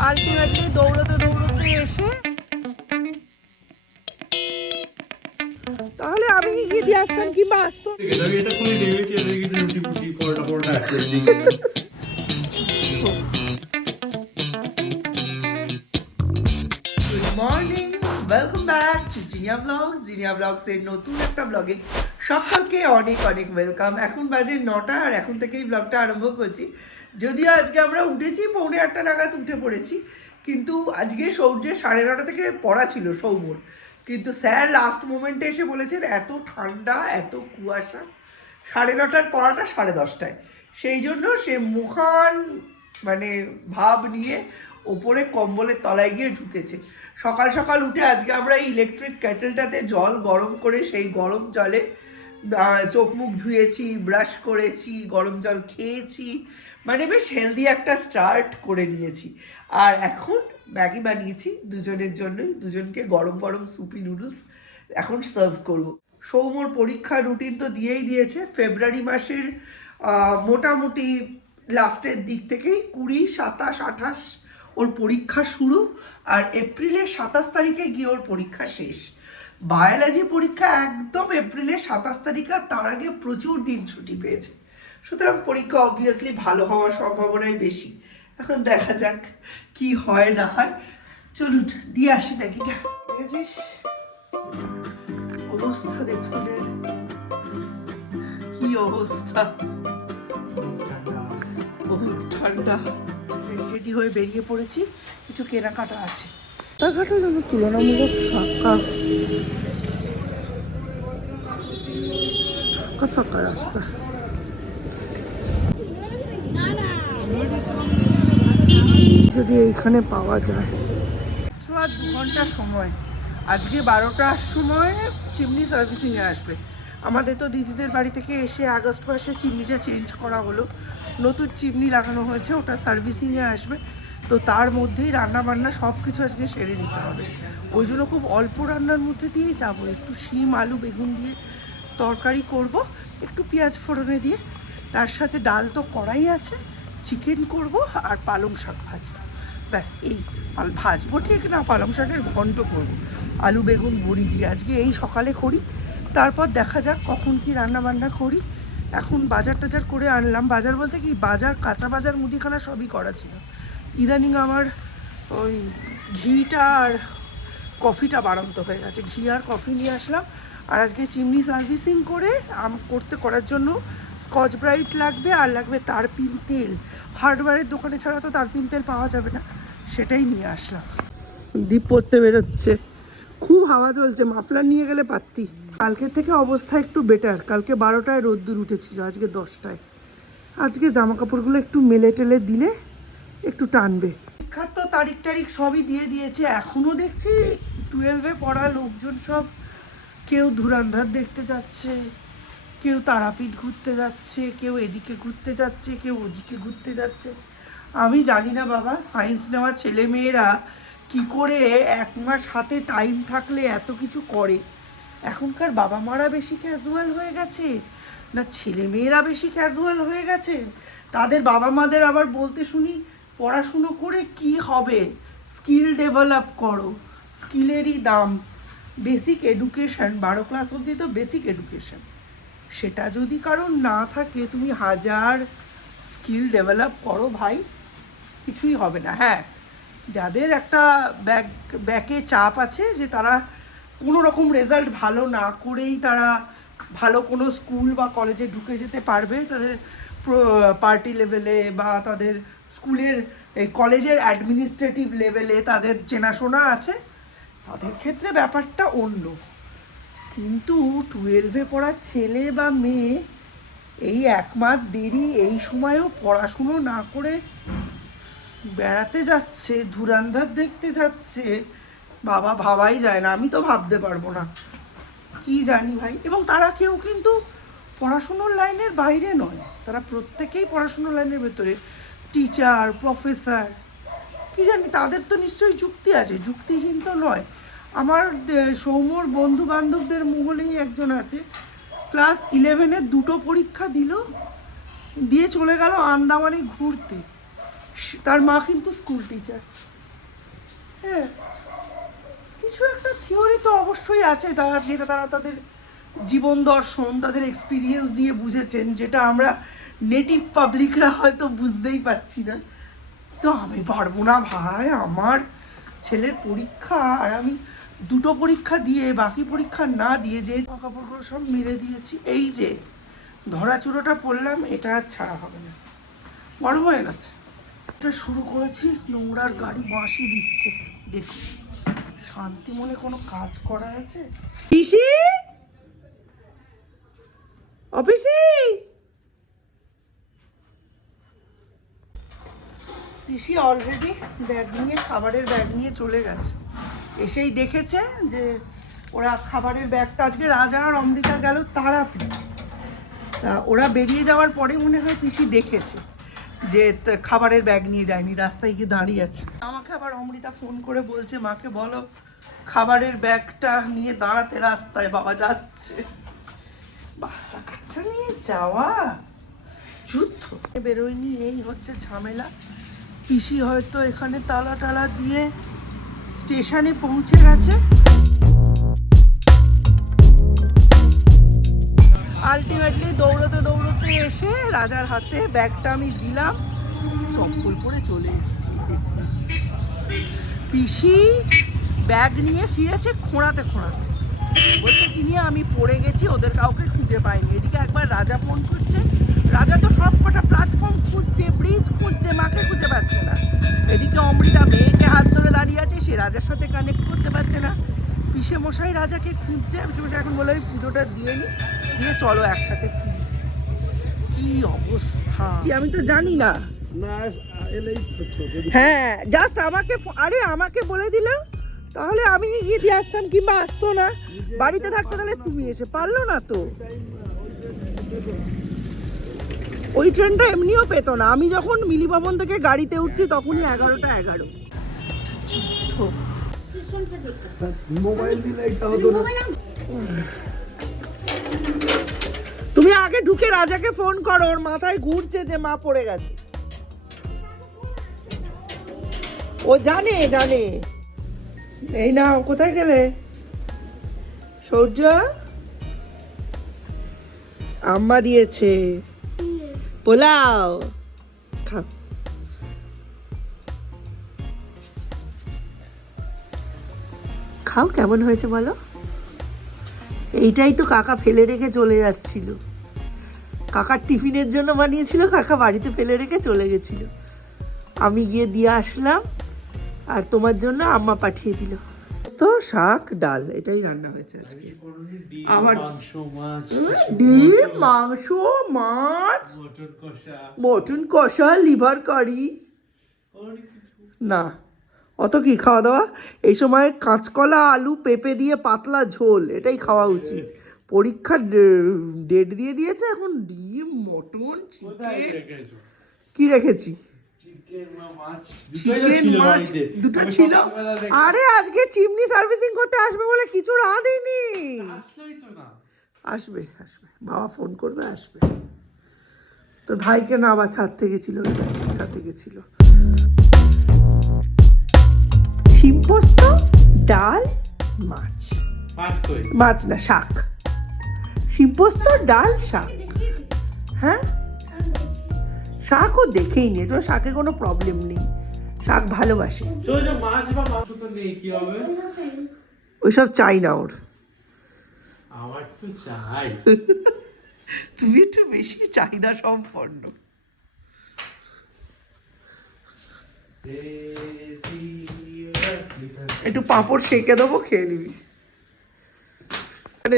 Ultimately দৌড়তে দৌড়তে এসে তাহলে আমি কি দিয়ে আসতাম কিংবা আসতো আমি এটা খুলে ভেবেছি এটা কিন্তু রুটি ফুটি পরোটা পরোটা জিনিয়া ব্লগস জিনিয়া ব্লগস এর নতুন একটা ব্লগে সকলকে অনেক অনেক ওয়েলকাম এখন বাজে নটা আর এখন থেকেই ব্লগটা আরম্ভ করছি। যদিও আজকে আমরা উঠেছি পৌনে আটটা নাগাদ উঠে পড়েছি, কিন্তু আজকে সৌর্যের সাড়ে নটা থেকে পড়া ছিল সৌমর। কিন্তু স্যার লাস্ট মোমেন্টে এসে বলেছেন, এত ঠান্ডা, এত কুয়াশা, সাড়ে নটার পড়াটা সাড়ে দশটায়। সেই জন্য সে মুখান মানে ভাব নিয়ে ওপরে কম্বলের তলায় গিয়ে ঢুকেছে। সকাল সকাল উঠে আজকে আমরা ইলেকট্রিক ক্যাটেলটাতে জল গরম করে সেই গরম জলে চোখ মুখ ধুয়েছি ব্রাশ করেছি, গরম জল খেয়েছি মানে বেশ হেলদি একটা স্টার্ট করে নিয়েছি। আর এখন ম্যাগি বানিয়েছি, দুজনের জন্যই, দুজনকে গরম গরম সুপি নুডলস এখন সার্ভ করব। সৌমর পরীক্ষার রুটিন তো দিয়েই দিয়েছে ফেব্রুয়ারি মাসের মোটামুটি লাস্টের দিক থেকেই কুড়ি, সাতাশ, আঠাশ ওর পরীক্ষা শুরু আর এপ্রিলের সাতাশ তারিখে গিয়ে ওর পরীক্ষা শেষ। বায়োলজি পরীক্ষা একদম এপ্রিলের সাতাশ তারিখ তার আগে প্রচুর দিন ছুটি পেয়েছে। সুতরাং পরীক্ষা অবভিয়াসলি ভালো হওয়ার সম্ভাবনাই বেশি। এখন দেখা যাক কি হয়, না হয়। চলুন, দিয়ে আসি নাকি? যা, দেখেছিস? অবস্থা দেখুন। কি অবস্থা? বহুত ঠান্ডা। রেডি হয়ে বেরিয়ে পড়েছি। কিছু কেনাকাটা আছে। রাস্তাঘাটও যেন তুলনামূলক ফাঁকা। ফাঁকা ফাঁকা রাস্তা। যদি এইখানে পাওয়া যায়। দু ঘণ্টা সময়। আজকে বারোটার সময় চিমনি সার্ভিসিংয়ে আসবে। আমাদের তো দিদিদের বাড়ি থেকে এসে আগস্ট মাসে চিমনিটা চেঞ্জ করা হলো। নতুন চিমনি লাগানো হয়েছে, ওটা সার্ভিসিংয়ে আসবে। তো তার মধ্যেই রান্না বান্না সব কিছু আজকে সেরে নিতে হবে। ওই জন্য খুব অল্প রান্নার মধ্যে দিয়েই যাব। একটু শিম, আলু, বেগুন দিয়ে তরকারি করব, একটু পেঁয়াজ ফোড়নে দিয়ে। তার সাথে ডাল তো কড়াই আছে চিকেন করব আর পালং শাক ভাজবো। ব্যাস, এই ভাজবো ঠিক না, পালং শাকের ঘন্ট করব। আলু, বেগুন, বড়ি দিয়ে। আজকে এই সকালে করি। তারপর দেখা যাক কখন কি রান্না বান্না করি। এখন বাজার টাজার করে আনলাম। বাজার বলতে কি, বাজার, কাঁচা বাজার, মুদিখানা সবই করা ছিল। ইদানিং আমার ওই ঘিটা আর কফিটা বাড়ন্ত হয়ে গেছে। ঘি আর কফি নিয়ে আসলাম। আর আজকে চিমনি সার্ভিসিং করে আম করতে, করার জন্য স্কচ ব্রাইট লাগবে আর লাগবে তারপিন তেল। হার্ডওয়্যারের দোকানে ছাড়া তো তারপিন তেল পাওয়া যাবে না। সেটাই নিয়ে আসলাম। দ্বীপ পড়তে বেরোচ্ছে। খুব হাওয়া চলছে, মাফলার নিয়ে গেলে পাত্তি। কালকের থেকে অবস্থা একটু বেটার কালকে বারোটায় রোদ্দুর উঠেছিল, আজকে দশটায়। আজকে জামা কাপড়গুলো একটু মেলে টেলে দিলে একটু টানবে। পরীক্ষার তো তারিখ টারিখ সবই দিয়ে দিয়েছে এখনও দেখছি টুয়েলভে পড়া লোকজন সব কেউ ধুরান্ধার দেখতে যাচ্ছে, কেউ তারাপীঠ ঘুরতে যাচ্ছে, কেউ এদিকে ঘুরতে যাচ্ছে, কেউ ওদিকে ঘুরতে যাচ্ছে। আমি জানি না বাবা সায়েন্স নেওয়া ছেলে মেয়েরা কী করে এক মাস হাতে টাইম থাকলে এত কিছু করে? এখনকার বাবা মারা বেশি ক্যাজুয়াল হয়ে গেছে? না, ছেলে মেয়েরা বেশি ক্যাজুয়াল হয়ে গেছে? তাদের বাবা মাদের আবার বলতে শুনি, পড়াশুনো করে কি হবে? স্কিল ডেভেলপ করো। স্কিলেরই দাম। বেসিক এডুকেশন বারো ক্লাস অবধি তো বেসিক এডুকেশন সেটা যদি কারণ না থাকে, তুমি হাজার স্কিল ডেভেলপ করো ভাই। কিছুই হবে না হ্যাঁ। যাদের একটা ব্যাক ব্যাকে চাপ আছে যে তারা কোনো রকম রেজাল্ট ভালো না করেই তারা ভালো কোনো স্কুল বা কলেজে ঢুকে যেতে পারবে। তাদের পার্টি লেভেলে বা তাদের স্কুলের এই কলেজের অ্যাডমিনিস্ট্রেটিভ লেভেলে তাদের চেনাশোনা আছে, তাদের ক্ষেত্রে ব্যাপারটা অন্য। কিন্তু টুয়েলভে পড়া ছেলে বা মেয়ে এই এক মাস দেরি, এই সময়েও পড়াশুনো না করে বেড়াতে যাচ্ছে, ধুরান্ধার দেখতে যাচ্ছে, বাবা ভাবাই যায় না, আমি তো ভাবতে পারব না। কি জানি ভাই? এবং তারা কেউ কিন্তু পড়াশুনোর লাইনের বাইরে নয়, তারা প্রত্যেকেই পড়াশুনোর লাইনের ভেতরে টিচার প্রফেসর কি জানি, তাদের তো নিশ্চয়ই যুক্তি আছে, যুক্তিহীন তো নয়। আমার সৌম্যর বন্ধু বান্ধবদের মহলেই একজন আছে ক্লাস ইলেভেনের দুটো পরীক্ষা দিল, দিয়ে চলে গেল আন্দামানে ঘুরতে। তার মা কিন্তু স্কুল টিচার হ্যাঁ কিছু একটা থিওরি তো অবশ্যই আছে তারা, যেটা তারা তাদের জীবন দর্শন, তাদের এক্সপিরিয়েন্স দিয়ে বুঝেছেন, যেটা আমরা নেটিভ পাবলিকরা হয়তো বুঝতেই পারছি না। তো আমি পারব না ভাই, আমার ছেলের পরীক্ষা, আর আমি দুটো পরীক্ষা দিয়ে, বাকি পরীক্ষা না দিয়ে যে কাপড়গুলো সব মেরে দিয়েছি, এই যে ধরা চুরোটা পড়লাম এটা আর ছাড়া হবে না। বড় হয়ে গেছে। এটা শুরু করেছি নোংরার গাড়ি বাঁশি দিচ্ছে। দেখুন শান্তি মনে কোনো কাজ করা আছে? পিসি? অফিসি পিসি? অলরেডি ব্যাগ নিয়ে খাবারের ব্যাগ নিয়ে চলে গেছে। এসেই দেখেছে যে ওরা খাবারের ব্যাগটা আজকে রাজা আর অমৃতা গেল তারাপীঠ। তা ওরা বেরিয়ে যাওয়ার পরে মনে হয় পিসি দেখেছে। যে খাবারের ব্যাগ নিয়ে যায়নি, রাস্তায় গিয়ে দাঁড়িয়ে আছে। আমাকে আবার অমৃতা ফোন করে বলছে, মাকে বলো, খাবারের ব্যাগটা নিয়ে দাঁড়াতে রাস্তায় বাবা যাচ্ছে। বাচ্চা কাচ্চা নিয়ে যাওয়া? যুদ্ধ। বেরোয়নি, এই হচ্ছে ঝামেলা। পিসি হয়তো এখানে তালা টালা দিয়ে স্টেশনে পৌঁছে গেছে। আলটিমেটলি দৌড়তে দৌড়তে এসে রাজার হাতে ব্যাগটা আমি দিলাম। চপ্পল পরে চলে এসেছি। পিসি ব্যাগ নিয়ে ফিরেছে খোঁড়াতে খোঁড়াতে। বলছে চিনি আমি পড়ে গেছি, ওদের কাউকে খুঁজে পাইনি। এদিকে একবার রাজা ফোন করছে। রাজা তো সব কটা প্ল্যাটফর্ম খুঁজছে ব্রিজ খুঁজছে, মাকে খুঁজে পাচ্ছে না। এদিকে অমৃতা মেয়েকে হাত ধরে দাঁড়িয়ে আছে, সে রাজার সাথে কানেক্ট করতে পারছে না। পিসে মশাই রাজাকে খুঁজছে পিসে মশাই এখন বলে আমি পুজোটা দিয়ে নিই দিয়ে চলো একসাথে কি অবস্থা? আমি তো জানি না। হ্যাঁ জাস্ট আমাকে আরে আমাকে বলে দিলে তাহলে আমি গিয়ে দিয়ে আসতাম কিংবা আসতো না। বাড়িতে থাকতো তাহলে তুমি এসে পারল না তো। ওই ট্রেনটা এমনিও পেতো না। আমি যখন মিলিভবন থেকে গাড়িতে উঠছি তখনই এগারোটা এগারো। মোবাইল দিলে এটা হতো না। তুমি আগে ঢুকে রাজাকে ফোন করো ওর মাথায় ঘুরছে যে মা পড়ে গেছে। ও জানে জানে। এই না কোথায় গেলে? সৌর্য? আম্মা দিয়েছে। পোলাও। খাও। খাও কেমন হয়েছে বলো? এইটাই তো কাকা ফেলে রেখে চলে যাচ্ছিল। কাকার টিফিনের জন্য বানিয়েছিল কাকা বাড়িতে ফেলে রেখে চলে গেছিল। আমি গিয়ে দিয়ে আসলাম আর তোমার জন্য আম্মা পাঠিয়ে দিল। তো শাক ডাল এটাই রান্না হয়েছে আজকে। আবার ডিম মাংস মাছ মটন কষা লিভার কারি। না অত কি খাওয়া দাওয়া? এই সময় কাঁচকলা আলু পেঁপে দিয়ে পাতলা ঝোল এটাই খাওয়া উচিত। পরীক্ষার ডেট দিয়ে দিয়েছে এখন? ডিম মটন চিকেন? কি রেখেছি। দুটো ছিল। আরে আজকে চিমনি সার্ভিসিং করতে আসবে বলে কিছু রাঁধেনি। আসবে আসবে। বাবা ফোন করবে আসবে। তো ভাইকে না আবার ছাদ থেকে ছিল ছাদ থেকে ছিল। শিমপোস্ত ডাল মাছ। মাছ না শাক। শিমপোস্ত ডাল শাক। হ্যাঁ? শাকও দেখেই নিয়েছে ওর শাকে কোনো প্রবলেম নেই। শাক ভালোবাসে। তো ওইসব চাই না ওর। আমার তো চাই। তুমি একটু বেশি চাহিদা সম্পন্ন। একটু পাঁপড় সেঁকে দেবো খেয়ে নিবি।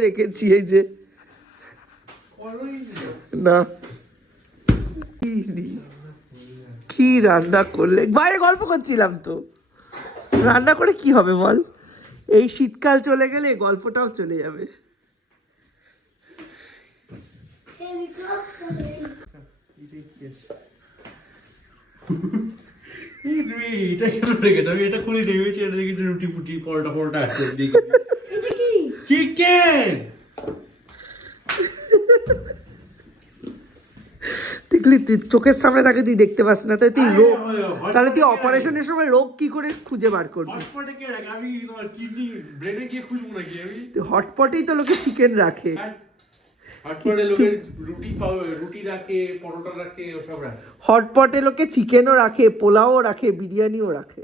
রেখেছি এই যে। না। কি রান্না করলে? বাইরে গল্প করছিলাম তো। রান্না করে কি হবে বল? এই শীতকাল চলে গেলে গল্পটাও চলে যাবে। এই তুমি? এটা কেন রেখেছো আমি এটা খুলে রেখেছি এটা দেখি রুটি ফুটি পরোটা পরোটা আছে চিকেন! দেখলি তুই চোখের সামনে তাকে তুই দেখতে পাস না তাই তুই রোগ তাহলে তুই অপারেশনের সময় রোগ কি করে খুঁজে বার করবি? গিয়ে খুঁজবো নাকি আমি? হটপটেই তো লোকে চিকেন রাখে। হটস্পটে লোকের রুটি রুটি রাখে পরোটা রাখে ওসব রাখে। হটপটে লোকে চিকেনও রাখে পোলাও রাখে বিরিয়ানিও রাখে।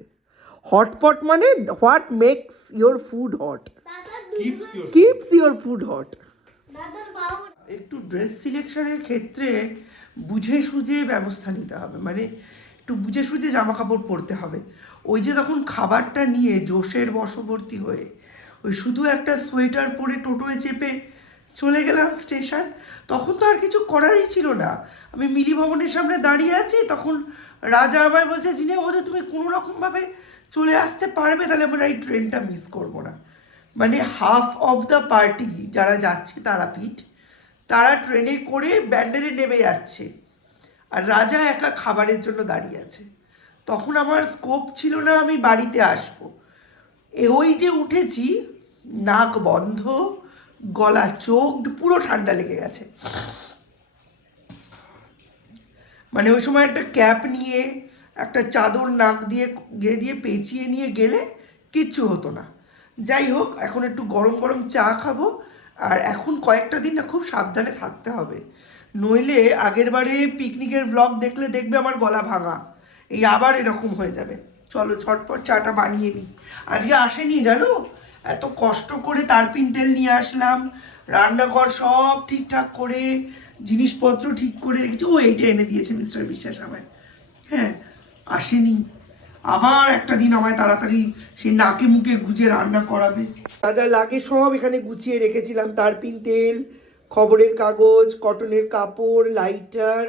হটপট মানে what makes your food hot keeps your keeps food hot একটু ড্রেস সিলেকশনের ক্ষেত্রে বুঝে সুঝে ব্যবস্থা নিতে হবে। মানে একটু বুঝে সুঝে জামা কাপড় পরতে হবে। ওই যে তখন খাবারটা নিয়ে জোশের বশবর্তী হয়ে ওই শুধু একটা সোয়েটার পরে টোটোয় চেপে চলে গেলাম স্টেশন, তখন তো আর কিছু করারই ছিল না। আমি মিলি ভবনের সামনে দাঁড়িয়ে আছি, তখন রাজা আমায় বলছে জিনিয়া বোধহয় তুমি কোনো রকমভাবে চলে আসতে পারবে, তাহলে আমরা এই ট্রেনটা মিস করব না। মানে হাফ অফ দ্য পার্টি যারা যাচ্ছে তারাপীঠ, তারা ট্রেনে করে ব্যান্ডেলে নেমে যাচ্ছে। আর রাজা একা খাবারের জন্য দাঁড়িয়ে আছে। তখন আমার স্কোপ ছিল না, আমি বাড়িতে আসব। এ ওই যে উঠেছি, নাক বন্ধ গলা, চোখ পুরো ঠান্ডা লেগে গেছে। মানে ওই সময় একটা ক্যাপ নিয়ে, একটা চাদর নাক দিয়ে গিয়ে দিয়ে পেঁচিয়ে নিয়ে গেলে কিচ্ছু হতো না। যাই হোক, এখন একটু গরম গরম চা খাব, আর এখন কয়েকটা দিন না খুব সাবধানে থাকতে হবে। নইলে আগের বারে পিকনিকের ব্লগ দেখলে দেখবে আমার গলা ভাঙা। এই আবার এরকম হয়ে যাবে। চলো ঝটপট চাটা বানিয়ে নিই। আজকে আসেনি, জানো? এত কষ্ট করে তারপিন তেল নিয়ে আসলাম। রান্নাঘর সব ঠিকঠাক করে, জিনিসপত্র ঠিক করে রেখেছি। ও এইটা এনে দিয়েছে মিস্টার বিশ্বাস আমায়। হ্যাঁ আসেনি। আবার একটা দিন আমায় তাড়াতাড়ি সেই নাকে মুখে গুজে রান্না করাবে। যা যা লাগে সব এখানে গুছিয়ে রেখেছিলাম। তারপিন তেল, খবরের কাগজ, কটনের কাপড়, লাইটার,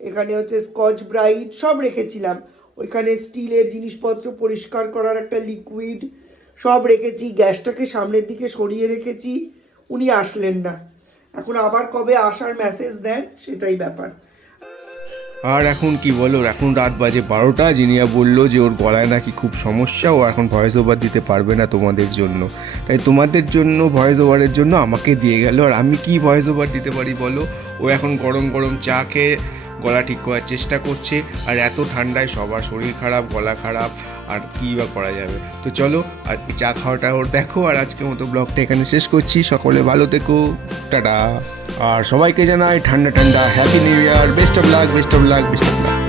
এখানে হচ্ছে স্কচ ব্রাইট সব রেখেছিলাম। ওইখানে স্টিলের জিনিসপত্র পরিষ্কার করার একটা লিকুইড সব রেখেছি, গ্যাসটাকে সামনের দিকে সরিয়ে রেখেছি, উনি আসলেন না। এখন আবার কবে আসার মেসেজ দেন, সেটাই ব্যাপার। আর এখন কি বলো এখন রাত বাজে বারোটা জিনিয়া বলল যে ওর গলায় নাকি খুব সমস্যা, ও এখন ভয়েস ওভার দিতে পারবে না তোমাদের জন্য। তাই তোমাদের জন্য ভয়েস ওভারের জন্য আমাকে দিয়ে গেল। আর আমি কি ভয়েস ওভার দিতে পারি বলো? ও এখন গরম গরম চা খেয়ে গলা ঠিক করার চেষ্টা করছে, আর এত ঠান্ডায় সবার শরীর খারাপ, গলা খারাপ আর কী বা করা যাবে। তো চলো, আর চা খাওয়াটা ওর দেখো, আর আজকের মতো ব্লগটা এখানে শেষ করছি। সকলে ভালো থেকো, টাটা। আর সবাইকে জানাই ঠান্ডা ঠান্ডা happy new year best of luck best of luck best of luck